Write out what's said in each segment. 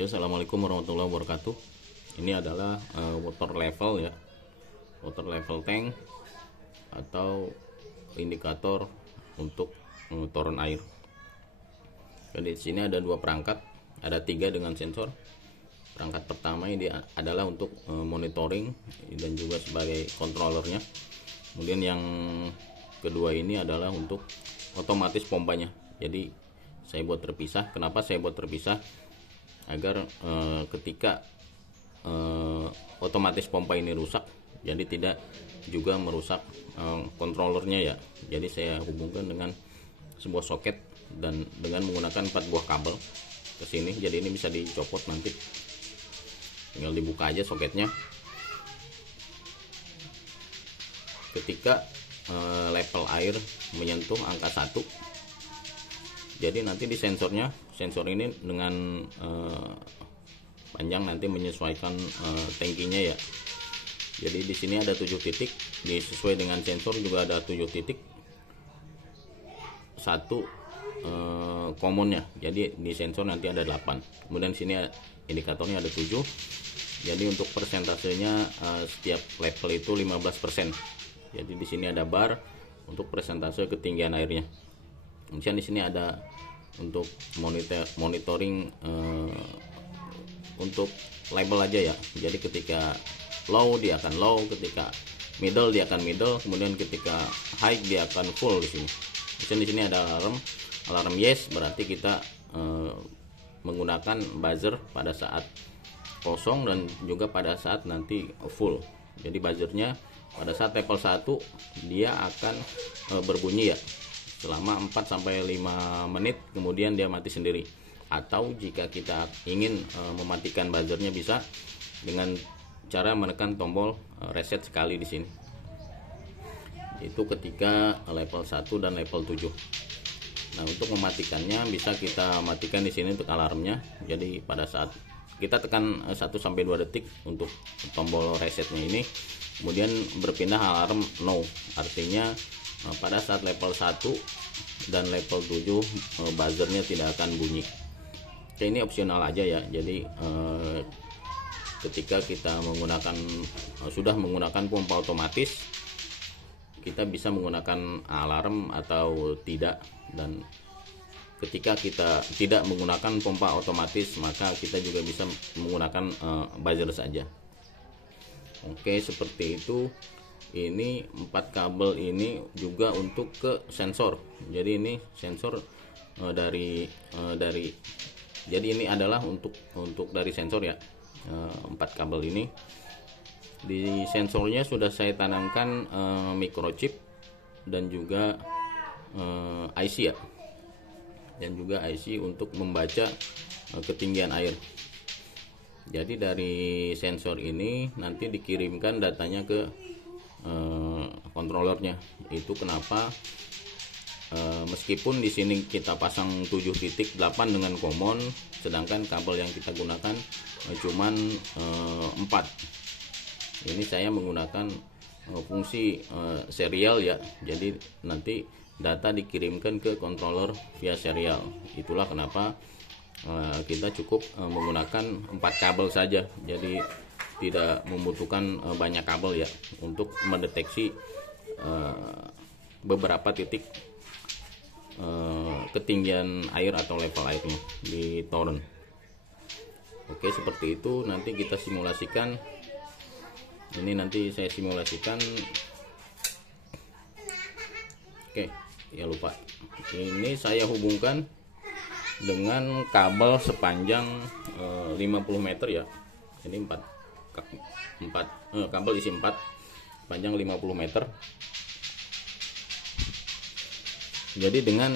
Oke, assalamualaikum warahmatullahi wabarakatuh. Ini adalah water level ya, water level tank atau indikator untuk turun air. Jadi di sini ada dua perangkat, ada tiga dengan sensor. Perangkat pertama ini adalah untuk monitoring dan juga sebagai controllernya. Kemudian yang kedua ini adalah untuk otomatis pompanya. Jadi saya buat terpisah. Kenapa saya buat terpisah? Agar ketika otomatis pompa ini rusak, jadi tidak juga merusak controllernya ya. Jadi saya hubungkan dengan sebuah soket dan dengan menggunakan 4 buah kabel ke sini. Jadi ini bisa dicopot nanti, tinggal dibuka aja soketnya. Ketika level air menyentuh angka 1, jadi nanti di sensornya, sensor ini dengan panjang nanti menyesuaikan tangkinya ya. Jadi di sini ada 7 titik, disesuai dengan sensor juga ada 7 titik. Satu commonnya, jadi di sensor nanti ada 8. Kemudian sini indikatornya ada 7. Jadi untuk persentasenya setiap level itu 15%. Jadi di sini ada bar untuk persentase ketinggian airnya. Kemudian di sini ada untuk monitoring untuk label aja ya. Jadi ketika low dia akan low, ketika middle dia akan middle, kemudian ketika high dia akan full di sini. Di sini ada alarm yes, berarti kita menggunakan buzzer pada saat kosong dan juga pada saat nanti full. Jadi buzzernya pada saat level 1 dia akan berbunyi ya selama 4-5 menit, kemudian dia mati sendiri. Atau jika kita ingin mematikan buzzernya, bisa dengan cara menekan tombol reset sekali di sini. Itu ketika level 1 dan level 7. Nah, untuk mematikannya bisa kita matikan di sini untuk alarmnya. Jadi pada saat kita tekan 1-2 detik untuk tombol resetnya ini, kemudian berpindah alarm no. Artinya pada saat level 1 dan level 7 buzzernya tidak akan bunyi. Oke, ini opsional aja ya. Jadi ketika kita sudah menggunakan pompa otomatis, kita bisa menggunakan alarm atau tidak. Dan ketika kita tidak menggunakan pompa otomatis, maka kita juga bisa menggunakan buzzer saja. Oke, seperti itu. Ini 4 kabel ini juga untuk ke sensor. Jadi ini sensor jadi ini adalah untuk dari sensor ya. 4 kabel ini di sensornya sudah saya tanamkan microchip dan juga IC ya, dan juga IC untuk membaca ketinggian air. Jadi dari sensor ini nanti dikirimkan datanya ke controllernya. Itu kenapa meskipun di sini kita pasang 7.8 dengan common, sedangkan kabel yang kita gunakan cuman 4. Ini saya menggunakan fungsi serial ya. Jadi nanti data dikirimkan ke controller via serial. Itulah kenapa kita cukup menggunakan 4 kabel saja. Jadi tidak membutuhkan banyak kabel ya untuk mendeteksi beberapa titik ketinggian air atau level airnya di toren. Oke, seperti itu. Nanti kita simulasikan. Ini nanti saya simulasikan. Oke, ya lupa. Ini saya hubungkan dengan kabel sepanjang 50 meter ya. Ini 4 kabel isi 4 panjang 50 meter. Jadi dengan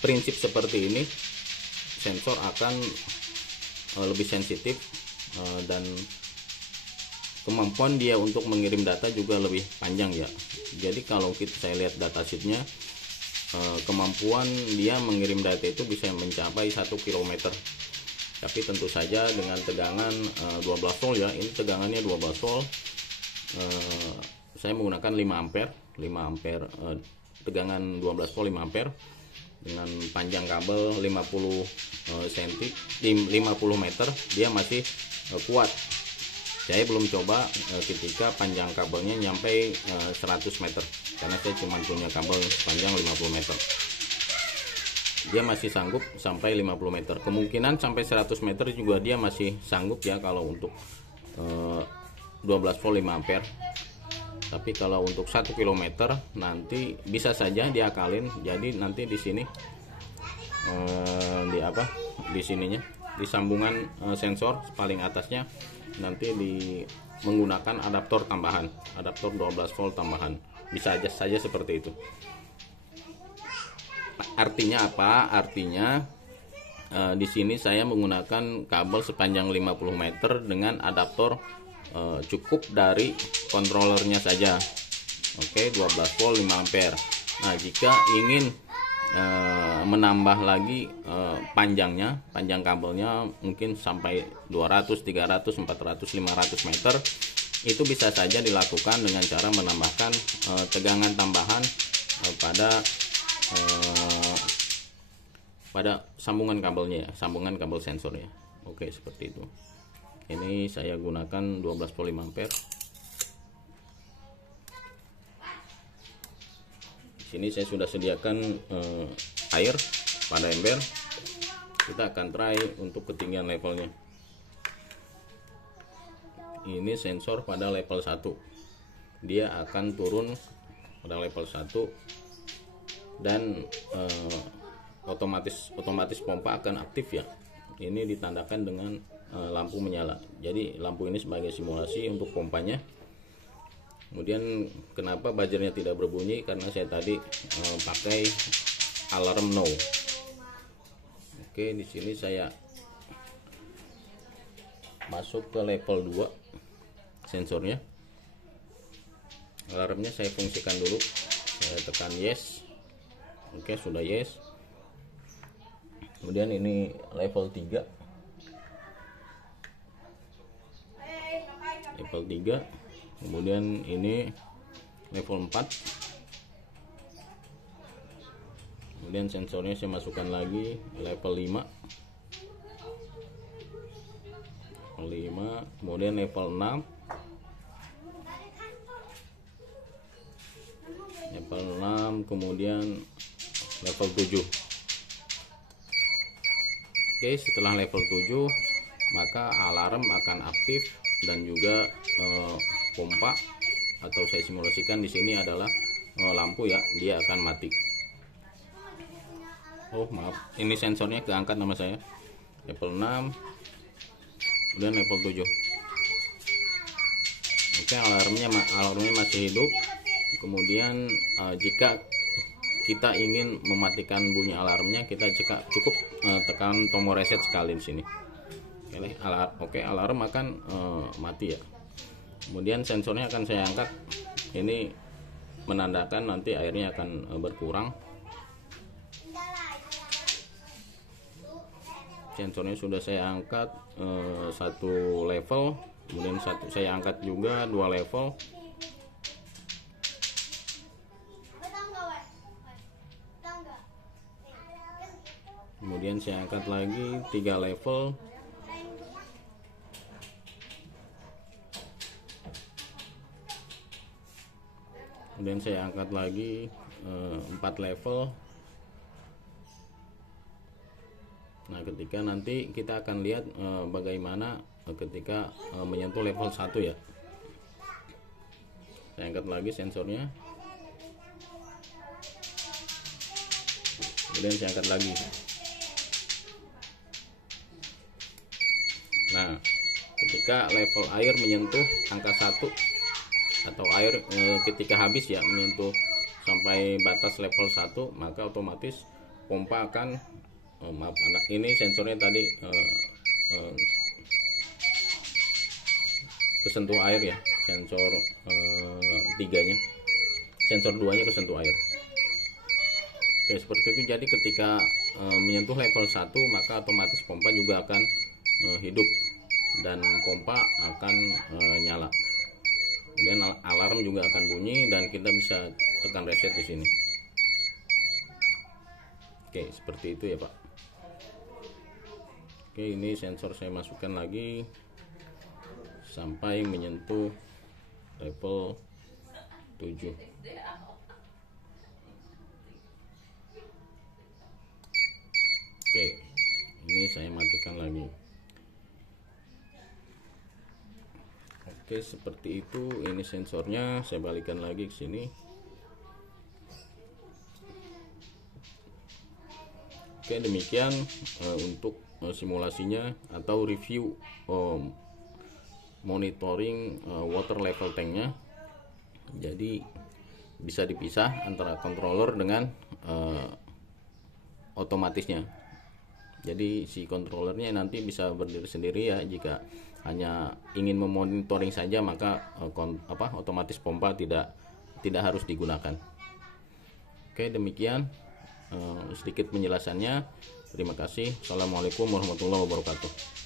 prinsip seperti ini, sensor akan lebih sensitif dan kemampuan dia untuk mengirim data juga lebih panjang ya. Jadi kalau saya lihat datasheetnya, kemampuan dia mengirim data itu bisa mencapai 1 km. Tapi tentu saja dengan tegangan 12 volt ya. Ini tegangannya 12 volt. Saya menggunakan 5 ampere tegangan 12 volt 5 ampere. dengan panjang kabel 50 cm 50 meter dia masih kuat. Saya belum coba ketika panjang kabelnya nyampe 100 meter karena saya cuma punya kabel panjang 50 meter. Dia masih sanggup sampai 50 meter. Kemungkinan sampai 100 meter juga dia masih sanggup ya kalau untuk 12 volt 5 ampere. Tapi kalau untuk 1 km nanti bisa saja diakalin. Jadi nanti di sini di sininya di sambungan sensor paling atasnya nanti menggunakan adaptor tambahan, adaptor 12 volt tambahan. Bisa aja saja seperti itu. Artinya apa? Artinya di sini saya menggunakan kabel sepanjang 50 meter dengan adaptor cukup dari controllernya saja. Oke, 12 volt 5 ampere. Nah, jika ingin menambah lagi panjang kabelnya mungkin sampai 200, 300, 400, 500 meter, itu bisa saja dilakukan dengan cara menambahkan tegangan tambahan pada sambungan kabelnya ya, sambungan kabel sensornya. Oke, seperti itu. Ini saya gunakan 12 volt 5 ampere. Sini saya sudah sediakan air pada ember. Kita akan try untuk ketinggian levelnya. Ini sensor pada level 1. Dia akan turun pada level 1 dan otomatis pompa akan aktif ya. Ini ditandakan dengan lampu menyala. Jadi lampu ini sebagai simulasi untuk pompanya. Kemudian kenapa buzzer-nya tidak berbunyi? Karena saya tadi pakai alarm no. Oke, di sini saya masuk ke level 2 sensornya. Alarmnya saya fungsikan dulu. Saya tekan yes. Oke, sudah yes. Kemudian ini level 3. Level 3. Kemudian ini level 4. Kemudian sensornya saya masukkan lagi level 5. Level 5, kemudian level 6. Level 6, kemudian level 7. Oke, setelah level 7 maka alarm akan aktif dan juga pompa atau saya simulasikan di sini adalah lampu ya, dia akan mati. Oh maaf, ini sensornya keangkat nama saya. Level 6, kemudian level 7. Oke, alarmnya masih hidup. Kemudian jika kita ingin mematikan bunyi alarmnya, kita cukup tekan tombol reset sekali di sini. Oke, alarm akan mati ya. Kemudian sensornya akan saya angkat. Ini menandakan nanti airnya akan berkurang. Sensornya sudah saya angkat 1 level, kemudian saya angkat juga 2 level. Kemudian saya angkat lagi 3 level. Kemudian saya angkat lagi 4 level. Nah, ketika nanti kita akan lihat bagaimana ketika menyentuh level 1 ya. Saya angkat lagi sensornya. Kemudian saya angkat lagi. Nah, ketika level air menyentuh angka 1 atau air ketika habis ya menyentuh sampai batas level 1, maka otomatis pompa akan ini sensornya tadi kesentuh air ya, sensor 3-nya, sensor 2-nya kesentuh air. Oke, seperti itu. Jadi ketika menyentuh level 1 maka otomatis pompa juga akan hidup dan pompa akan nyala. Kemudian alarm juga akan bunyi dan kita bisa tekan reset di sini. Oke, seperti itu ya Pak. Oke, ini sensor saya masukkan lagi sampai menyentuh level 7. Oke, ini saya matikan lagi. Oke, seperti itu. Ini sensornya, saya balikan lagi ke sini. Oke, demikian untuk simulasinya atau review monitoring water level tanknya. Jadi bisa dipisah antara controller dengan otomatisnya. Jadi si controllernya nanti bisa berdiri sendiri ya. Jika hanya ingin memonitoring saja, maka otomatis pompa tidak harus digunakan. Oke, demikian sedikit penjelasannya. Terima kasih. Assalamualaikum warahmatullahi wabarakatuh.